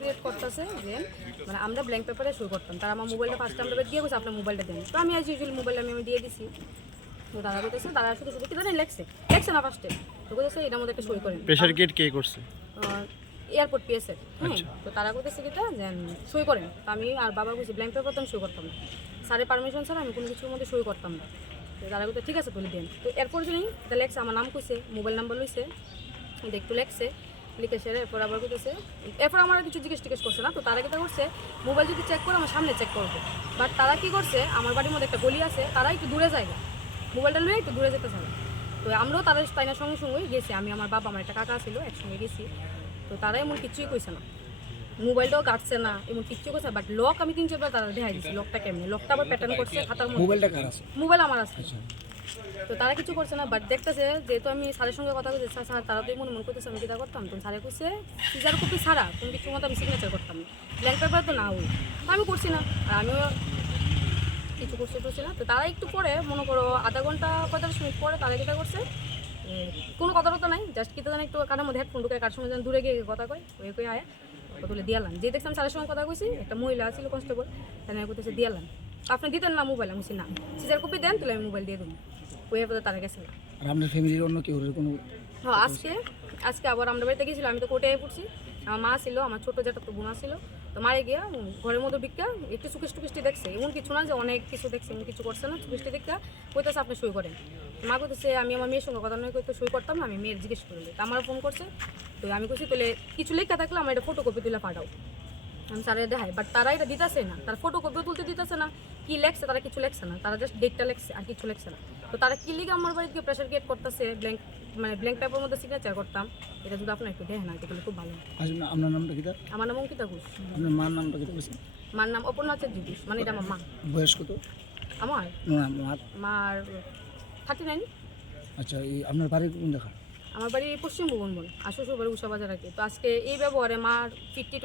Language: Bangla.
ক্রিয়েট করতেছে যে মানে আমরা ব্ল্যাঙ্ক পেপারে শুরু করতাম। তারা আমার মোবাইলটা ফার্স্ট আমরা দিয়ে গেছে আপনার মোবাইলটা দেন। তো আমি আজ ইউজুয়াল মোবাইল আমি আমি দিয়ে দিছি। তো দাদা বলতেছে দাদা শুধু শুধু কি জানেন লেখছে। লেখছে না ফার্স্টে তো বলতেছে এটার মধ্যে একটা সই করেন। প্রেশার গেট কে করছে? এয়ারপোর্ট পিএসএর হ্যাঁ? আচ্ছা। তো তারা করতেছে কিটা যে সই করেন। তো আমি আর বাবা বলছি ব্ল্যাঙ্ক পেপার তো আমি সই করতাম না। স্যারের পারমিশন ছাড়া আমি কোনো কিছুর মধ্যে সই করতাম না। তো দাদা বলতে ঠিক আছে তুলে দেন। তো এরপর জন্যই তা লেখছে আমার নাম কইছে মোবাইল নাম্বার লইছে। একটু লেখছে। সেরে এরপর আবার কইতেছে এরপর আমার কিছু জিজ্ঞেস টিজ্ঞেস করছে না তো তারা কিটা করছে মোবাইল যদি চেক করে আমার সামনে চেক করবে। বাট তারা কি করছে আমার বাড়ির মধ্যে একটা গলি আছে তারা একটু দূরে যায় না। মোবাইলটা নিয়ে একটু দূরে যেতে চায় তো আমরাও তাদের তাইনার সঙ্গে সঙ্গেই গেছি। আমি আমার বাবা আমার একটা কাকা ছিল একসঙ্গে গেছি। তো তারা এমন কিছুই কইছে না। মোবাইলটাও কাটছে না এমন কিচ্ছু করছে বাট লক আমি তিন চারবার তারা দেখাই দিচ্ছি লকটা কেমনি? লকটা আবার প্যাটার্ন করছে খাতার মধ্যে। মোবাইলটা মোবাইল আমার আছে। তো তারা কিছু করছে না বাট দেখতেছে, যেহেতু আমি স্যারের সঙ্গে কথা বলছি স্যার স্যার তারা তো মনে মনে করতেছে, আমি কিটা করতাম? তো স্যারে করছে সিজার কপি ছাড়া কোনো কিছু মতো আমি সিগনেচার করতাম না। ব্ল্যাঙ্ক পেপার তো না ওই আমি করছি না, আর আমিও কিছু করতে করছি না। তো তারা একটু পরে, মনে করো, আধা ঘণ্টা, পঁয়তাল্লিশ মিনিট পরে তারা যেটা করছে কোনো কথা টথা নাই জাস্ট কিতা জানি একটু কানের মধ্যে হেডফোন ঢুকে কার সঙ্গে যেন দূরে গিয়ে কথা কয়, ওই কই আয় কথা তুলে দিয়ালাম যে দেখছিলাম স্যারের সঙ্গে কথা কইছি, একটা মহিলা ছিল কনস্টেবল তাই করতেছে দিয়ালাম আপনি দিতেন না মোবাইল আমি না সিজার কপি দেন, তাহলে আমি মোবাইল দিয়ে দেবো। ওই এরপরে তারা গেছে আর আপনার ফ্যামিলির অন্য কেউ কোনো হ্যাঁ আজকে আজকে আবার আমরা বাড়িতে গেছিলাম আমি তো কোর্টে পড়ছি। আমার মা ছিল আমার ছোট যেটা তো বোনা ছিল তো মারে গিয়া ঘরের মধ্যে বিক্কা একটু চুকিস টুকিসটি দেখছে। এমন কিছু না যে অনেক কিছু দেখছে এমন কিছু করছে না চুকিসটি দেখা কইতেছে আপনি সই করেন। মা কইতেছে আমি আমার মেয়ের সঙ্গে কথা নয় কইতে সই করতাম না আমি মেয়ের জিজ্ঞেস করলে তা আমার ফোন করছে। তো আমি কইছি তাহলে কিছু লেখা থাকলে আমার এটা ফটোকপি তুলে পাঠাও। স্যারের দেখাই। বাট তারা এটা দিতেছে না। তার ফটো কপিও তুলতে দিতেছে না। কি লেখছে তারা কিছু লেখছে না। তারা জাস্ট ডেটটা লেখছে আর কিছু লেখছে না। তো তারা কি লিগে আমার বাড়িতে প্রেশার ক্রিয়েট করতেছে? ব্ল্যাঙ্ক মানে ব্ল্যাঙ্ক পেপার মধ্যে সিগনেচার করতাম। এটা যদি আপনার একটু দেখেন আর কি তাহলে খুব ভালো আপনার নামটা কি আমার নাম অঙ্কিতা ঘোষ। আপনার মার নামটা কি মার নাম অপর্ণা চার্য ঘোষ মানে এটা আমার মা। বয়স কত? আমার? না মার। থার্টি নাইন আচ্ছা এই আপনার বাড়ি কোন দেখা আমার বাড়ি পশ্চিম ভুবন বন আর শ্বশুর বাড়ি উষা বাজার কি। তো আজকে এই ব্যবহারে মার ফিফটি